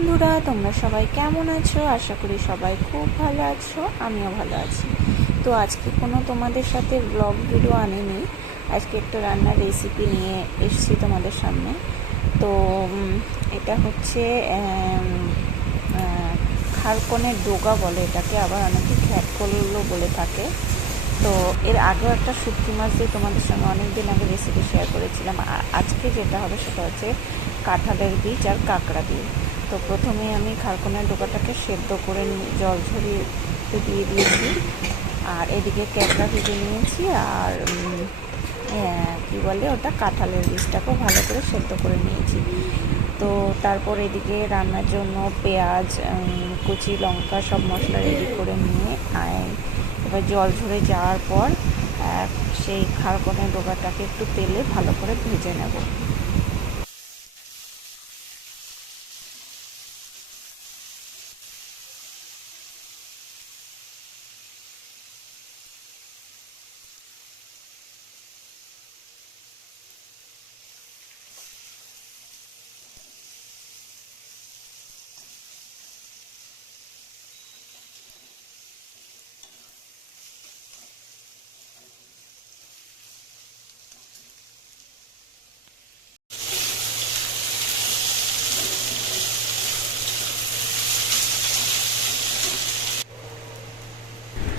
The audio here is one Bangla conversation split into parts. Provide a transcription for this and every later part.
বন্ধুরা, তোমরা সবাই কেমন আছো? আশা করি সবাই খুব ভালো আছো, আমিও ভালো আছি। তো আজকে কোনো তোমাদের সাথে ব্লগ ভিডিও আনিনি, আজকে একটা রান্নার রেসিপি নিয়ে এসেছি তোমাদের সামনে। তো এটা হচ্ছে খারকনের ডোগা বলে এটাকে, আবার অনেকে খ্যাটকলও বলে থাকে। তো এর আগেও একটা শুটকি মাছ দিয়ে তোমাদের সঙ্গে অনেক দিন আগে রেসিপি শেয়ার করেছিলাম। আজকে যেটা হবে সেটা হচ্ছে কাঁঠালের বীজ আর কাঁকড়া দিয়ে। তো প্রথমে আমি খারকনের ডোকাটাকে সেদ্ধ করে জল ঝরিয়ে দিয়ে দিয়েছি, আর এদিকে কাঁকড়া ভেজে নিয়েছি, আর কি বলে ওটা কাঁঠালের বীজটাকেও ভালো করে সেদ্ধ করে নিয়েছি। তো তারপর এদিকে রান্নার জন্য পেঁয়াজ, কুচি লঙ্কা সব মশলা রেডি করে নিয়ে এবার জল ঝরে যাওয়ার পর সেই খারকনের ডোকাটাকে একটু তেলে ভালো করে ভেজে নেব।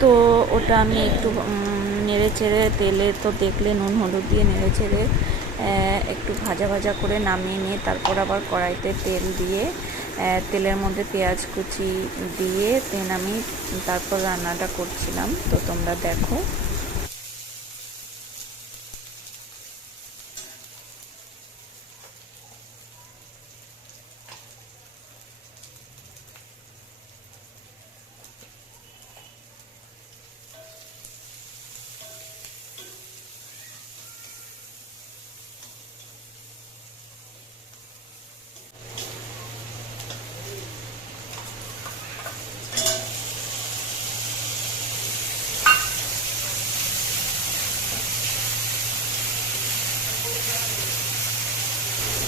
তো ওটা আমি একটু নেড়ে চেড়ে, তেলে তো দেখলে নুন হলুদ দিয়ে নেড়ে চেড়ে একটু ভাজা ভাজা করে নামিয়ে নিয়ে তারপর আবার কড়াইতে তেল দিয়ে তেলের মধ্যে পেঁয়াজ কুচি দিয়ে দেন আমি তারপর রান্নাটা করছিলাম। তো তোমরা দেখো।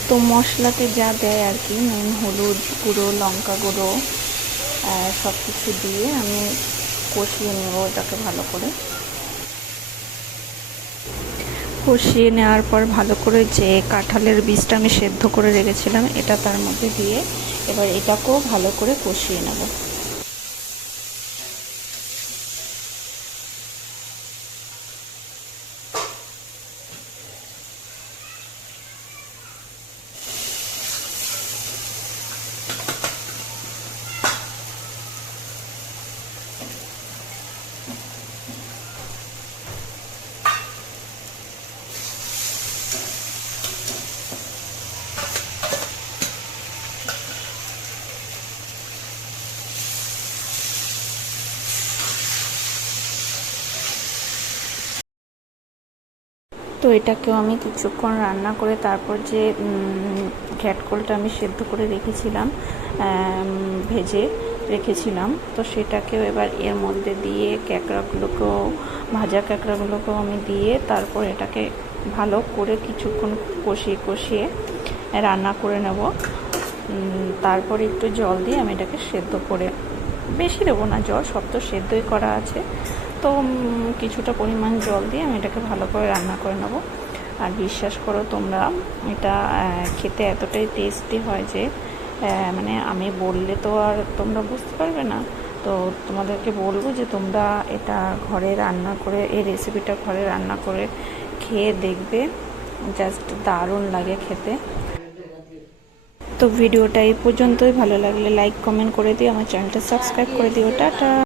তো মশলাতে যা দেয় আর কি, নুন হলুদ গুঁড়ো লঙ্কা গুঁড়ো সব কিছু দিয়ে আমি কষিয়ে নেব ওটাকে ভালো করে। কষিয়ে নেওয়ার পর ভালো করে যে কাঁঠালের বীজটা আমি সেদ্ধ করে রেখেছিলাম এটা তার মধ্যে দিয়ে এবার এটাকেও ভালো করে কষিয়ে নেব। তো এটাকেও আমি কিছুক্ষণ রান্না করে তারপর যে ঘ্যাটকলটা আমি সেদ্ধ করে রেখেছিলাম, ভেজে রেখেছিলাম, তো সেটাকেও এবার এর মধ্যে দিয়ে কাঁকড়াগুলোকেও, ভাজা কাঁকড়াগুলোকেও আমি দিয়ে তারপর এটাকে ভালো করে কিছুক্ষণ কষিয়ে কষিয়ে রান্না করে নেব। তারপর একটু জল দিয়ে আমি এটাকে সেদ্ধ করে, বেশি দেবো না জল, সব তো সেদ্ধই করা আছে, তো কিছুটা পরিমাণ জল দিয়ে আমি এটাকে ভালো করে রান্না করে নেব। আর বিশ্বাস করো তোমরা, এটা খেতে এতটাই টেস্টি হয় যে মানে আমি বললে তো আর তোমরা বুঝতে পারবে না। তো তোমাদেরকে বলবো যে তোমরা এটা ঘরে রান্না করে, এই রেসিপিটা ঘরে রান্না করে খেয়ে দেখবে, জাস্ট দারুণ লাগে খেতে। তো ভিডিওটা এই পর্যন্তই, ভালো লাগলে লাইক কমেন্ট করে দিও, আমার চ্যানেলটা সাবস্ক্রাইব করে দিও। টাটা।